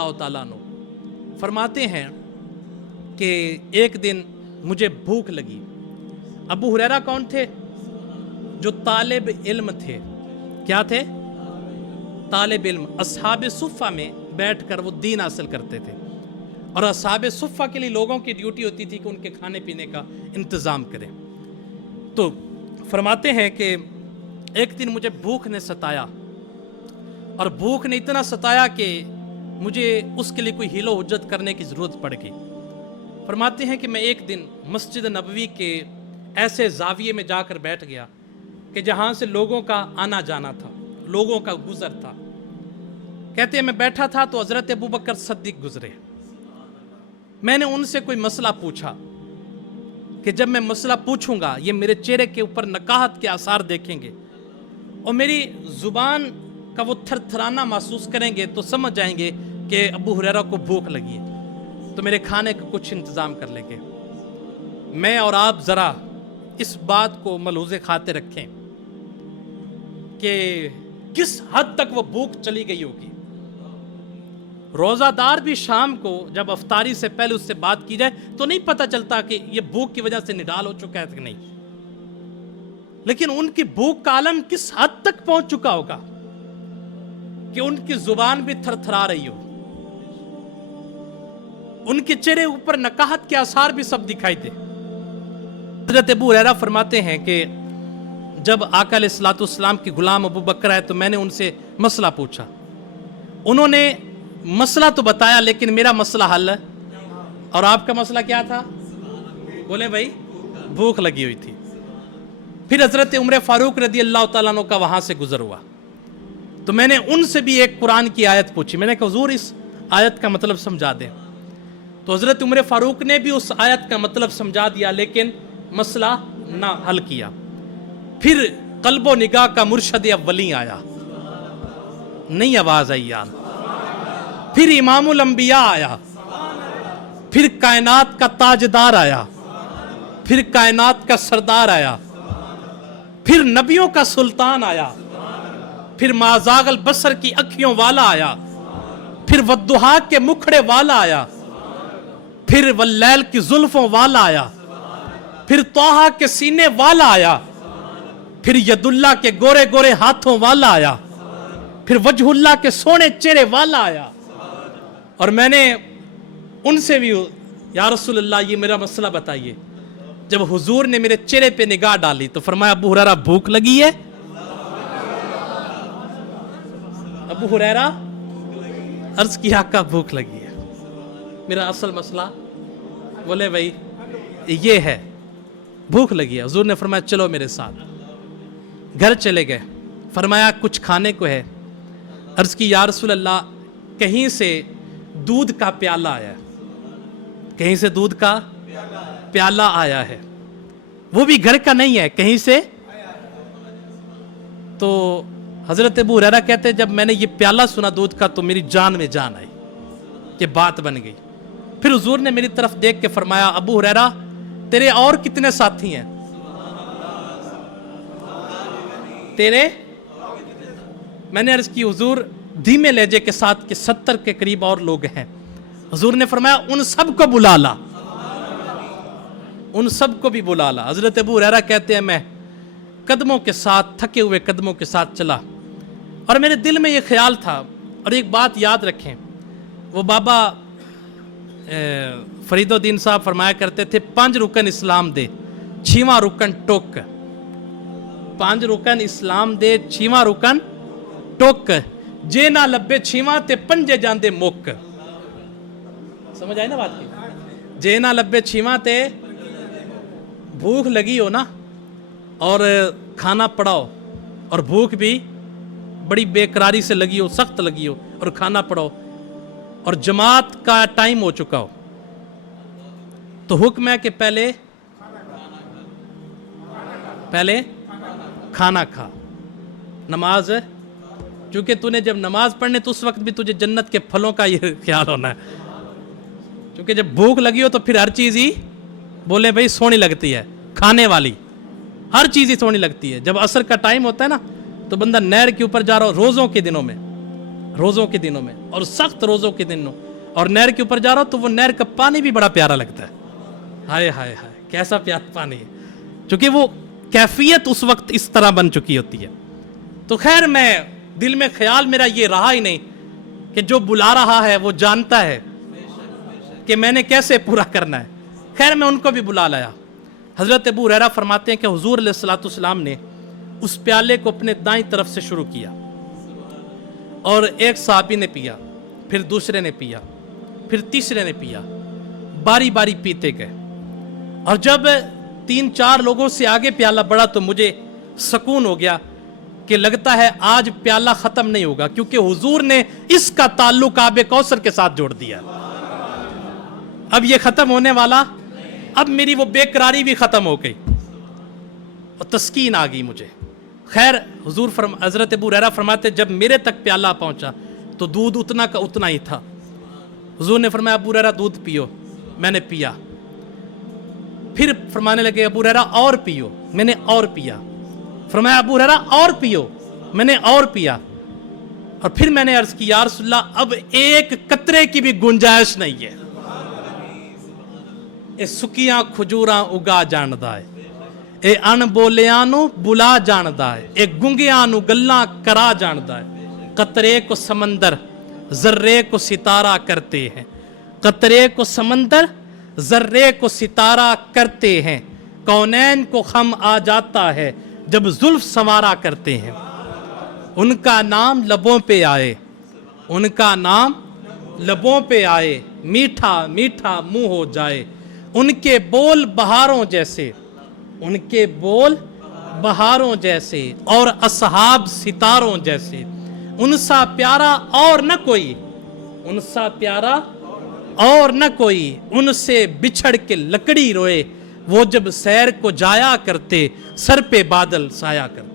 اللہ تعالیٰ عنہ فرماتے ہیں کہ ایک دن مجھے بھوک لگی. ابو ہریرہ کون تھے؟ جو طالب علم تھے. کیا تھے؟ طالب علم. اصحاب صفہ میں بیٹھ کر وہ دین حاصل کرتے تھے، اور اصحاب صفہ کے لیے لوگوں کی ڈیوٹی ہوتی تھی کہ ان کے کھانے پینے کا انتظام کریں. تو فرماتے ہیں کہ ایک دن مجھے بھوک نے ستایا، اور بھوک نے اتنا ستایا کہ مجھے اس کے لیے کوئی حیل و حجت کرنے کی ضرورت پڑ گئی. فرماتے ہیں کہ میں ایک دن مسجد نبوی کے ایسے زاویے میں جا کر بیٹھ گیا کہ جہاں سے لوگوں کا آنا جانا تھا، لوگوں کا گزر تھا. کہتے ہیں میں بیٹھا تھا تو حضرت ابوبکر صدیق گزرے. میں نے ان سے کوئی مسئلہ پوچھا کہ جب میں مسئلہ پوچھوں گا یہ میرے چہرے کے اوپر نکاہت کے آثار دیکھیں گے اور میری زبان کا وہ تھر تھرانا محسوس کریں گے تو سمجھ جائیں گے کہ ابو ہریرہ کو بھوک لگی ہے، تو میرے کھانے کا کچھ انتظام کر لیں گے. میں اور آپ ذرا اس بات کو ملحوظ خاطر رکھیں کہ کس حد تک وہ بھوک چلی گئی ہوگی. روزہ دار بھی شام کو جب افطاری سے پہلے اس سے بات کی جائے تو نہیں پتہ چلتا کہ یہ بھوک کی وجہ سے نڈال ہو چکا ہے کہ نہیں، لیکن ان کی بھوک کا عالم کس حد تک پہنچ چکا ہوگا کہ ان کی زبان بھی تھر تھرا رہی ہو، ان کے چہرے اوپر نکاہت کے آثار بھی سب دکھائی دے. حضرت ابو ہریرہ فرماتے ہیں کہ جب آقا علیہ الصلوۃ والسلام کے غلام ابو بکر آئے تو میں نے ان سے مسئلہ پوچھا. انہوں نے مسئلہ تو بتایا لیکن میرا مسئلہ حل ہے. اور آپ کا مسئلہ کیا تھا؟ بولے بھائی بھوک لگی ہوئی تھی. پھر حضرت عمر فاروق رضی اللہ تعالیٰ عنہ کا وہاں سے گزر ہوا تو میں نے ان سے بھی ایک قرآن کی آیت پوچھی. میں نے کہا حضور اس آیت کا مطلب سمجھا دیں. تو حضرت عمر فاروق نے بھی اس آیت کا مطلب سمجھا دیا لیکن مسئلہ نہ حل کیا. پھر قلب و نگاہ کا مرشد اولین آیا، نہیں آواز آئی یار. پھر امام الانبیاء آیا، پھر کائنات کا تاجدار آیا، پھر کائنات کا سردار آیا، پھر نبیوں کا سلطان آیا، پھر ما زاغ البصر کی اکھیوں والا آیا، پھر والضحیٰ کے مکھڑے والا آیا، پھر واللیل کی زلفوں والا آیا، پھر طٰہٰ کے سینے والا آیا، پھر ید اللہ کے گورے گورے ہاتھوں والا آیا، پھر وجہ اللہ کے سونے چہرے والا آیا. اور میں نے ان سے بھی یا رسول اللہ یہ میرا مسئلہ بتائیے. جب حضور نے میرے چہرے پہ نگاہ ڈالی تو فرمایا ابو ہریرہ بھوک لگی ہے؟ ابو ہریرہ عرض کیا آقا بھوک لگی ہے. میرا اصل مسئلہ بولے بھائی یہ ہے، بھوک لگی ہے. حضور نے فرمایا چلو میرے ساتھ. گھر چلے گئے. فرمایا کچھ کھانے کو ہے؟ عرض کی یا رسول اللہ کہیں سے دودھ کا پیالہ آیا ہے، کہیں سے دودھ کا پیالہ آیا ہے، وہ بھی گھر کا نہیں ہے کہیں سے. تو حضرت ابو ہریرہ کہتے ہیں جب میں نے یہ پیالہ سنا دودھ کا تو میری جان میں جان آئی کہ بات بن گئی. پھر حضور نے میری طرف دیکھ کے فرمایا ابو ہریرہ تیرے اور کتنے ساتھی ہیں؟ تیرے؟ میں نے عرض کی حضور دھیمے لہجے کے ساتھ کہ 70 کے قریب اور لوگ ہیں. حضور نے فرمایا ان سب کو بلا لا، ان سب کو بھی بلا لا. حضرت ابو ہریرہ کہتے ہیں میں قدموں کے ساتھ تھکے ہوئے قدموں کے ساتھ چلا اور میرے دل میں یہ خیال تھا. اور ایک بات یاد رکھیں، وہ بابا فرید الدین صاحب فرمایا کرتے تھے 5 رکن اسلام دے 6واں رکن ٹوک. 5 رکن اسلام دے 6واں رکن ٹوک، جے نہ لبے 6واں تے پنجے جاندے موک. سمجھ آئی نا بات کی؟ جے نہ لبے 6واں تے بھوک لگی ہو نا اور کھانا پڑاؤ، اور بھوک بھی بڑی بے قراری سے لگی ہو، سخت لگی ہو اور کھانا پڑاؤ اور جماعت کا ٹائم ہو چکا ہو تو حکم ہے کہ پہلے کھانا کھا. نماز چونکہ تو نے جب نماز پڑھنے تو اس وقت بھی تجھے جنت کے پھلوں کا یہ خیال ہونا ہے، چونکہ جب بھوک لگی ہو تو پھر ہر چیز ہی بولے بھائی سونی لگتی ہے، کھانے والی ہر چیز ہی سونی لگتی ہے. جب عصر کا ٹائم ہوتا ہے نا تو بندہ نہر کے اوپر جا رہا ہو روزوں کے دنوں میں روزوں کے دنوں میں اور سخت روزوں کے دنوں، اور نہر کے اوپر جا رہا ہوں تو وہ نہر کا پانی بھی بڑا پیارا لگتا ہے. ہائے ہائے ہائے کیسا پیارا پانی ہے، چونکہ وہ کیفیت اس وقت اس طرح بن چکی ہوتی ہے. تو خیر میں دل میں خیال میرا یہ رہا ہی نہیں کہ جو بلا رہا ہے وہ جانتا ہے کہ میں نے کیسے پورا کرنا ہے. خیر میں ان کو بھی بلا لایا. حضرت ابو ہریرہ فرماتے ہیں کہ حضور علیہ الصلوۃ والسلام نے اس پیالے کو اپنے دائیں طرف سے شروع کیا، اور ایک صحابی نے پیا، پھر دوسرے نے پیا، پھر تیسرے نے پیا، باری باری پیتے گئے. اور جب 3-4 لوگوں سے آگے پیالہ بڑھا تو مجھے سکون ہو گیا کہ لگتا ہے آج پیالہ ختم نہیں ہوگا، کیونکہ حضور نے اس کا تعلق آب کوثر کے ساتھ جوڑ دیا. اب یہ ختم ہونے والا، اب میری وہ بے قراری بھی ختم ہو گئی اور تسکین آ گئی مجھے. خیر حضرت ابو ہریرہ فرماتے جب میرے تک پیالہ پہنچا تو دودھ اتنا کا اتنا ہی تھا. حضور نے فرمایا ابو ہریرہ دودھ پیو. میں نے پیا. پھر فرمانے لگے ابو ہریرہ اور پیو. میں نے اور پیا. فرمایا ابو ہریرہ اور پیو. میں نے اور پیا. اور پھر میں نے عرض کی یا رسول اللہ اب ایک قطرے کی بھی گنجائش نہیں ہے. اے سکیاں کھجوراں اگا جاندا ہے، اے ان بولیاں نو بلا جاندا ہے، اے گنگیاں نو گلاں کرا جاندا ہے. قطرے کو سمندر ذرے کو ستارہ کرتے ہیں، قطرے کو سمندر ذرے کو ستارہ کرتے ہیں. کونین کو خم آ جاتا ہے جب زلف سنوارا کرتے ہیں. ان کا نام لبوں پہ آئے، ان کا نام لبوں پہ آئے، میٹھا میٹھا منہ ہو جائے. ان کے بول بہاروں جیسے، ان کے بول بہاروں جیسے، اور اصحاب ستاروں جیسے. ان سا پیارا اور نہ کوئی، ان سا پیارا اور نہ کوئی. ان سے بچھڑ کے لکڑی روئے، وہ جب سیر کو جایا کرتے سر پہ بادل سایا کرتے.